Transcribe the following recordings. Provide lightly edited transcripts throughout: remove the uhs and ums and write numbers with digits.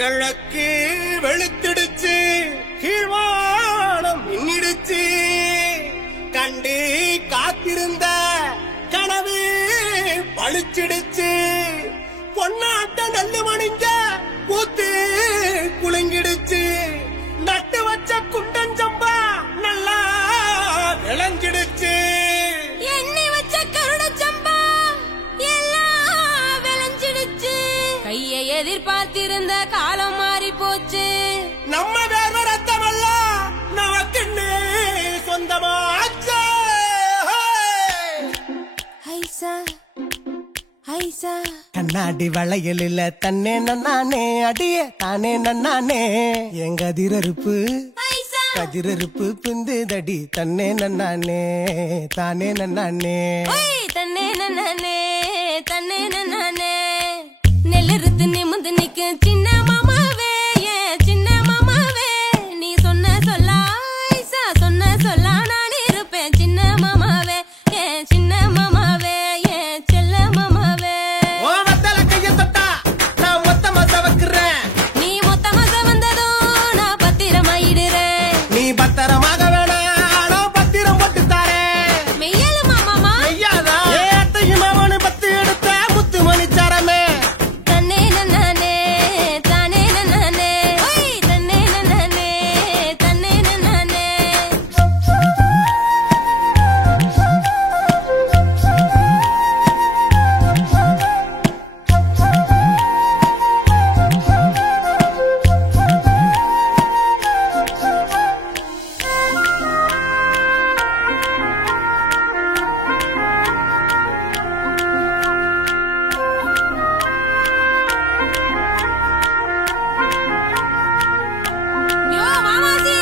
கிழக்கு வெளுத்திடுச்சு, கீழ்வானம் மின்னிடுச்சு, கண்டு காத்திருந்த கனவு பழிச்சிடுச்சு, பொன்னாட்ட நல்லு மணிஞ்ச பூத்து குலுங்கிடுச்சு, நட்டு வச்ச குண்டஞ்சம்பா நல்லா விளைஞ்சிடுச்சு, எண்ணி வச்ச கருடச்சம்பா எல்லாம் விளைஞ்சிடுச்சு, கையை எதிர்பார்த்திருந்த காலம் மாறி போச்சு, நம்ம வேற ரத்தமல்ல நமக்குன்னு சொந்தமாச்சு. ஐசா ஐசா கண்ணாடி வளையலில் தன்னே நன்னானே அடியே தானே நன்னானே எங்க அதிரறுப்பு ஐசா கதிரறுப்பு புந்துதடி தன்னே நன்னானே தானே நன்னானே ஓய் தன்னே நன்னானே தன்னே நன்னானே நெல்லிருத்து நிமிந்து நிக்கு சின்ன மாமாவே ஏன் சின்ன மாமாவே நீ சொன்ன சொல்லா ஐசா சொன்ன சொல்லா நான் இருப்பேன் சின்ன மாமாவே ஏன் சின்ன மாமாவே ஏன் செல்ல மாமாவே ஓ வத்தல கைய தொட்டா நான் மொத்தமா சவக்குறேன், நீ மொத்தமா வந்ததும் நான் பத்திரமாயிடுறேன், நீ பத்திரமாக வேணாம் நான் பத்திரம் போட்டு தாரேன். மெய்யலு மாமாமா ஐயாதா ஏ அத்தையும் அவனு பத்து எடுத்த முத்து மணிச்சாரமே, தன்னே நன்னானே தானே நன்னானே ஓய் தன்னே நன்னானே தன்னே நன்னானே யோ மாமாஜி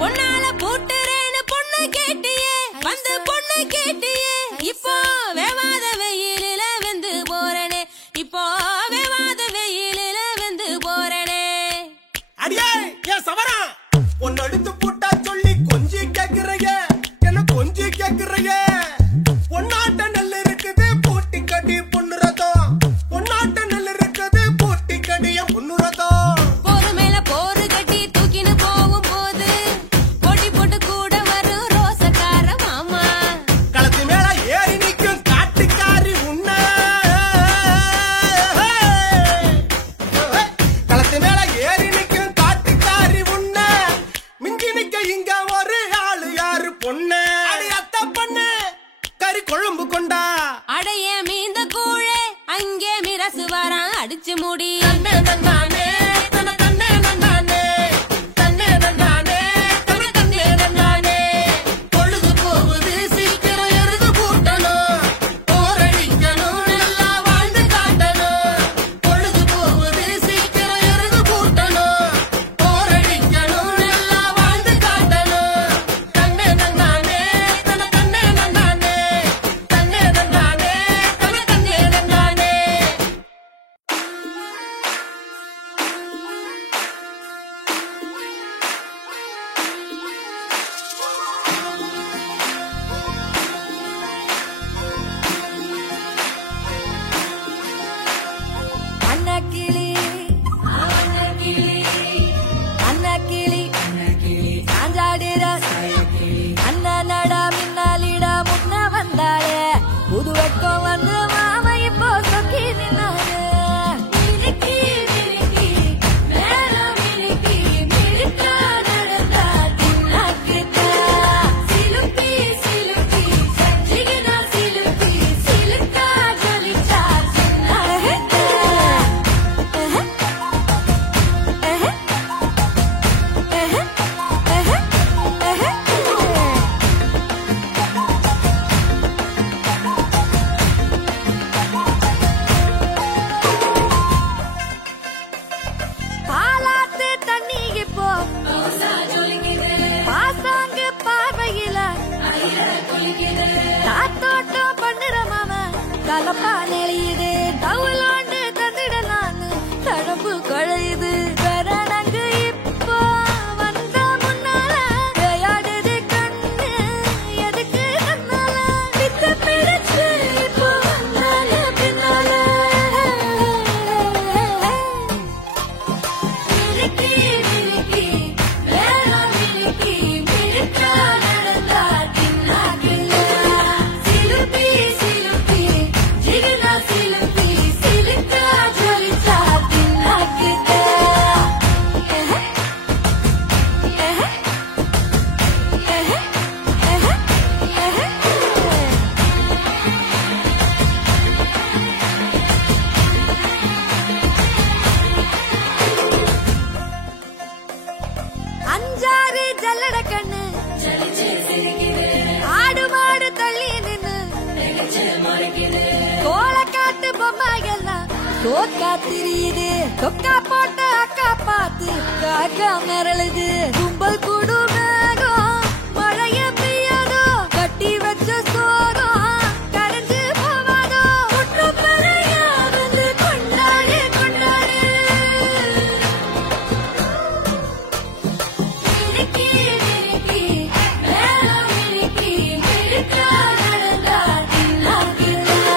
பொன்னால பூட்டுறேன்னு பொண்ணு கேட்டியே வந்து பொண்ணு கேட்டியே இப்போ வேவாத வெயிலில வெந்து போறனே இப்போ வேவாத வெயிலில வெந்து போறனே அடியே ஏன் சவரா உன்னை எடுத்து போட்டா சொல்லி கொஞ்சி கேக்குறைய என்ன கொஞ்சி கேக்குறைய, பொன்னாட்ட நெல் இருக்குது பூட்டி கடி பொண்ணுறதம், பொன்னாட்ட நெல் இருக்குது பூட்டி கடிய பொண்ணுறதம், போரு மேல போரு கட்டி தூக்கின்னு போகும் போது போட்டி போட்டு கூட வரும் ரோசக்கார மாமா களத்து மேல ஏறி நிக்கும் காட்டுக்காரி உன்ன, களத்து மேல ஏறி நிக்கும் காட்டுக்காரி உன்ன, மிஞ்சி நிக்க இங்க ஒரு ஆளு யாரு பொண்ணு, அடி அத்த பொண்ணு கறி குழம்பு கொண்டா, அடைய மீந்த கூழே அங்கே மிரசு வரான் அடிச்சு முடி தன்னே நன்னானே தன தன்னே நன்னானே தன்னே நன்னானே தன தன்னே நன்னானே, பொழுது போகுது சீக்கிரம் எருது பூட்டணும், போரடிக்கணும் நல்லா வாழ்ந்து காட்டணும், பொழுது போகுது சீக்கிரம் எருது பூட்டணும், போரடிக்கணும் நல்லா வாழ்ந்து காட்டணும், தன்னே நன்னானே தன தன்னே நன்னானே தன்னே நன்னானே தன தன்னே நன்னானே. அன்னக்கிளி அன்னக்கிளி சாஞ்சாடுற அண்ணனடா மின்னாலிடா முன்ன வந்தாளே புது வெக்கம் வந்து மாமா இப்போ சொக்கி நின்னாரு மினுக்கி மினுக்கி மேல மினுக்கி மினுக்கா நடந்தா தின்னாக்கிட்டா சிலுப்பி சிலுப்பி சஞ்சிகனா சிலுப்பி சிலுக்கா ஜொலிச்சா சின்னாகிட்டா பாலாத்து தண்ணிக்கு போ பாசாங்கு பார்வையில காத்தோட்டம் பண்ணுற மாமா கலப்பா நெளியுது தவுலாண்டு தந்திடலான்னு தடம்பு குழையுது கரணங்கு இப்போ வந்த முன்னால விளையாடுது கண்ணு எதுக்கு கண்ணால வித்து பிடிச்சு இப்போ வந்தால பின்னால தோக்கா திரியுது தொக்கா போட்ட அக்கா பாத்து காக்கா மிரளுது கும்பல் கூடு மேகம் மழைய பெய்யாதோ கட்டி வச்ச சோகம் கரைஞ்சு போவாதோ குற்றப்பறையா வந்து கொண்டாடு கொண்டாடு மினுக்கி மினுக்கி மேலம் மினுக்கி மினுக்கா நடந்தா தின்னாக்குதா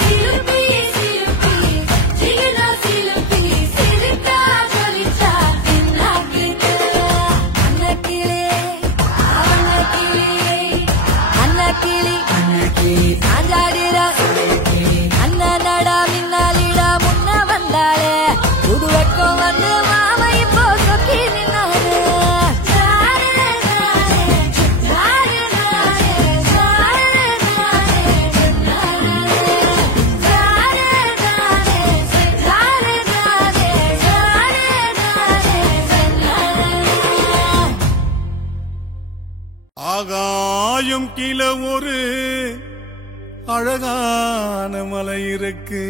சிலுப்பி சிலுப்பி ஜிகினா சிலுப்பி சிலுக்கா ஜொலிச்சா தின்னாக்குதா அன்னக்கிளி அன்னக்கிளி சாஞ்சாடிரா அண்ணனடா மின்னாலிடா முன்ன வந்தாளே புது வெக்கம் வந்து மாமா இப்போ சொக்கி நின்னாரு ஆகாயம் கீழே ஒரு அழகான மலை இருக்கு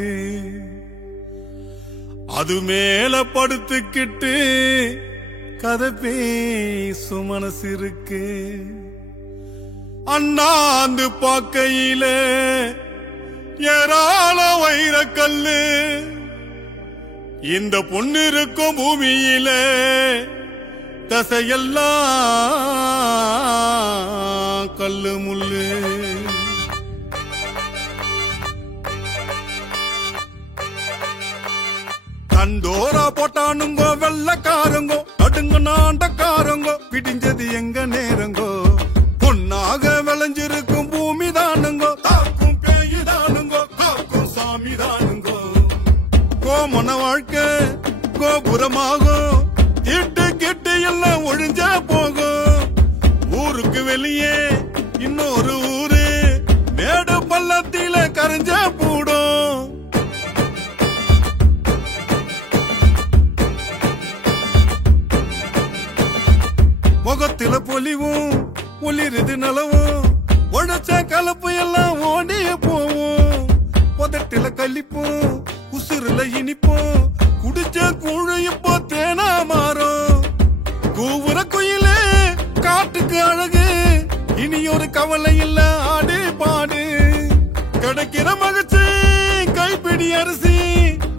அது மேல படுத்துக்கிட்டு கதை பேசும் மனசு இருக்கு அண்ணாந்து பார்க்கையில ஏராள வைரக்கல்லு இந்த பொண்ணு இருக்கும் பூமியில தசையெல்லாம் கல்லு முள்ளு கண்டோரா போட்டானுங்கோ வெள்ளக்காரங்கோ நடுங்க நாண்டக்காரங்கோ பிடிஞ்சது எங்க நேரங்கோ பொன்னாக விளைஞ்சிருக்கும் பூமி தானுங்கோ தாக்கும் பேயு தானுங்கோ காக்கும் சாமி தானுங்கோ கோமன வாழ்க்கை கோபுரமாகும் இட்டு கிட்டு எல்லாம் ஒழிஞ்ச போகும் ஊருக்கு வெளியே இன்னொரு ஊரு மேடு பள்ளத்தில கரைஞ்ச பூடும் முகத்தில பொலிவும் ஒளிருது நலவும் உழைச்ச கலப்பு எல்லாம் ஓடி போவோம் புதட்டில கழிப்போம் உசுறுல இனிப்போம் குடிச்ச கூழு இப்போ தேனா மாறும் கூவுற குயிலே காட்டுக்கு அழகு இனி ஒரு கவலை இல்ல ஆடு பாடு கிடைக்கிற மகிழ்ச்சி கைப்பிடி அரிசி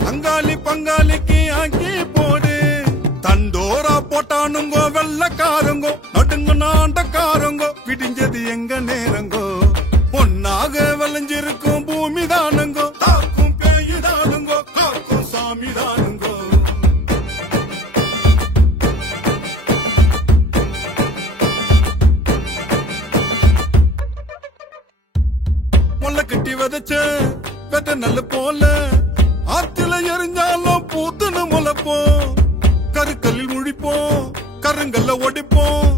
அங்காளி பங்காளிக்கு ஆக்கி போடு தண்டோரா போட்டானுங்கோ வெள்ளக்காரங்கோ நடுங்க நாண்டக்காரங்கோ பிடிஞ்சது எங்க நேரங்கோ பொன்னாக விளைஞ்சிருக்கும் பூமி தானுங்கோ தாக்கும் பேயு தானுங்கோ காக்கும் சாமி தானுங்கோ முள்ள கட்டி விதைச்ச வெத நல்ல போல ஆத்துல எரிஞ்சாலும் பூத்துன்னு முளைப்போம் கருக்கல்லில் முழிப்போம் கருங்கல்ல ஒடிப்போம்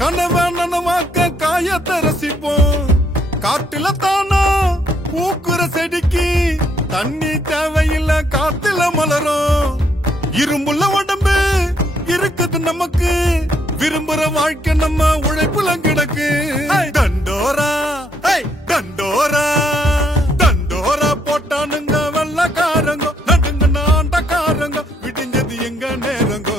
கனவை நனவாக்க காயத்தை ரசிப்போம் காட்டுல தானா பூக்குற செடிக்கு தண்ணி தேவையில்ல காத்துல மலரும் இரும்புள்ள உடம்பு இருக்குது நமக்கு விரும்புற வாழ்க்கை நம்ம உழைப்புல கிடக்கு தண்டோரா தண்டோரா தண்டோரா போட்டானுங்க வெள்ளக்காரங்க நடுங்க நாண்டக்காரங்க விடிஞ்சது எங்க நேரங்கோ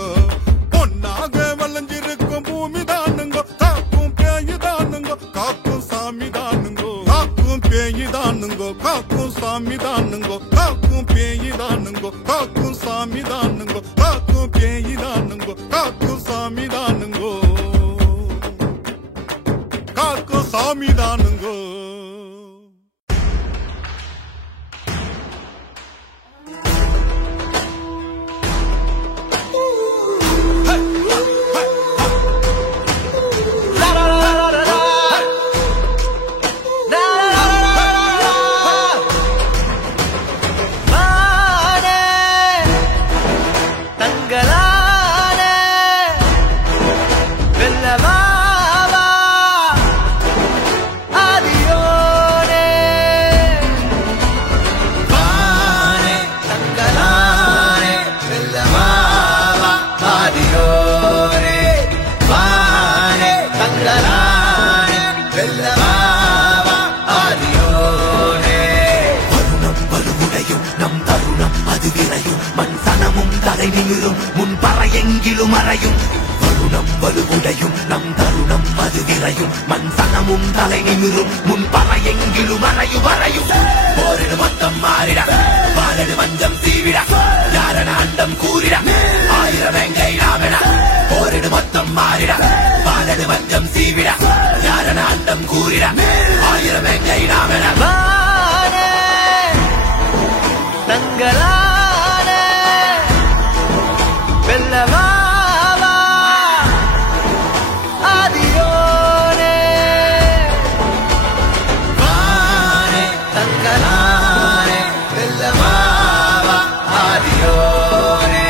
பொன்னாக விளைஞ்சிருக்கும் பூமி தானுங்கோ காக்கும் பேயு தானுங்கோ காக்கும் சாமி தானுங்கோ காக்கும் பேயு தானுங்கோ காக்கும் சாமி தானுங்கோ காக்கும் பேயு தானுங்கோ காக்கும் சாமி தானுங்கோ காக்கும் பேயு தானுங்கோ காக்கும் சாமி தானுங்கோ காக்கும் சாமி தானுங்கோ ஆதியோரே வானே தங்களானே வெல்லவாவா ஆதியோரே வருணம் வலுவுடையும் நம் தருணம் அது விரையும் மண் சனமும் தலை நிமிரும் முன் பறையெங்கிலும் அறையும் வருணம் வலுவுடையும் நம் தருணம் அது விரையும் மண் சனமும் தலை நிமிரும் முன் பறையெங்கிலும் அறையும் வரையும் போரிடு மொத்தம் மாறிட வாழடு வஞ்சம் சீவிட யாரன அண்டம் கூறிட ஆயிரம் வெங்கை நாவென போரிடு மொத்தம் மாறிட வாழடு வஞ்சம் சீவிட யாரன அண்டம் கூறிட ஆயிரம் வெங்கை நாவென தங்களான வெல்லவாவா ஆதியோரே வானே தங்களானே வெல்லவாவா ஆதியோரே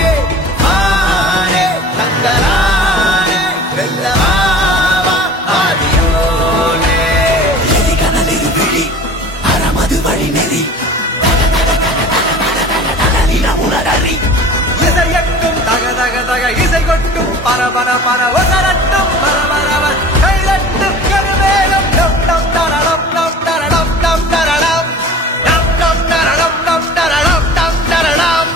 வானே தங்களானே வெல்லவாவா ஆதியோரே எதிகனலிரு விழி அறமது வழி நெறி உணரறி இசையட்டும் தக தக தக இசை கொட்டும் பரபர பர ஒசரட்டும் பரபரவர் கைதட்டும் கருவேலம் டம் டம் தரடம் டம் தரடம் டம் தரடம் டம் டம் தரடம் டம் தரடம் டம் தரடம்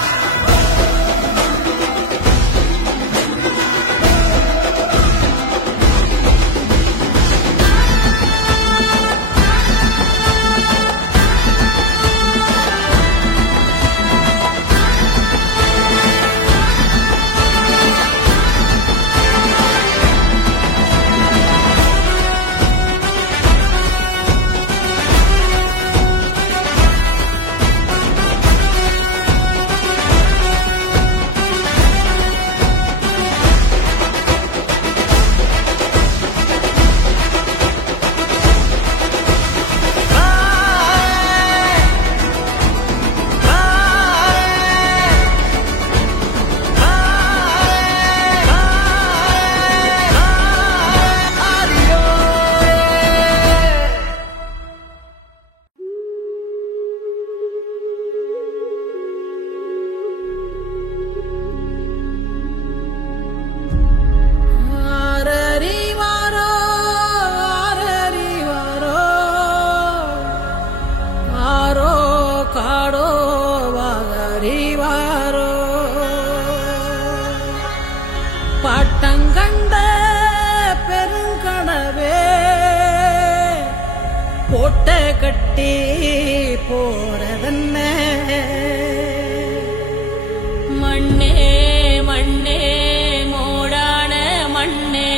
பாட்டங்கண்ட பெருங்கனவே கோட்டை கட்டி போறதென்ன மண்ணே மண்ணே மோடான மண்ணே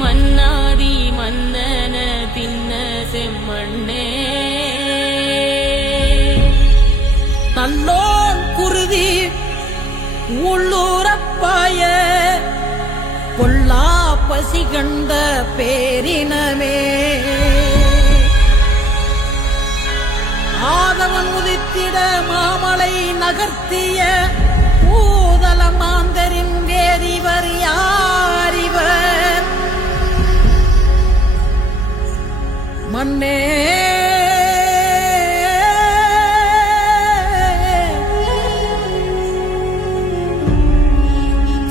மன்னாதி மன்னன தின்ன செம்மண்ணே நல்லோன் குருதி உள்ளூரப்பாய பொல்லா பசி கண்ட பேரினமே ஆதவன் உதித்திட மாமலை நகர்த்திய பூதல மாந்தரின் வேறிவர் யாரிவர் மண்ணே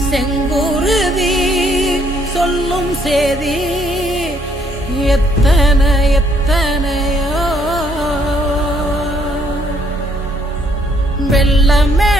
செங்குருதி சொல்லும் சேதி எத்தனை எத்தனையோ வெள்ளமே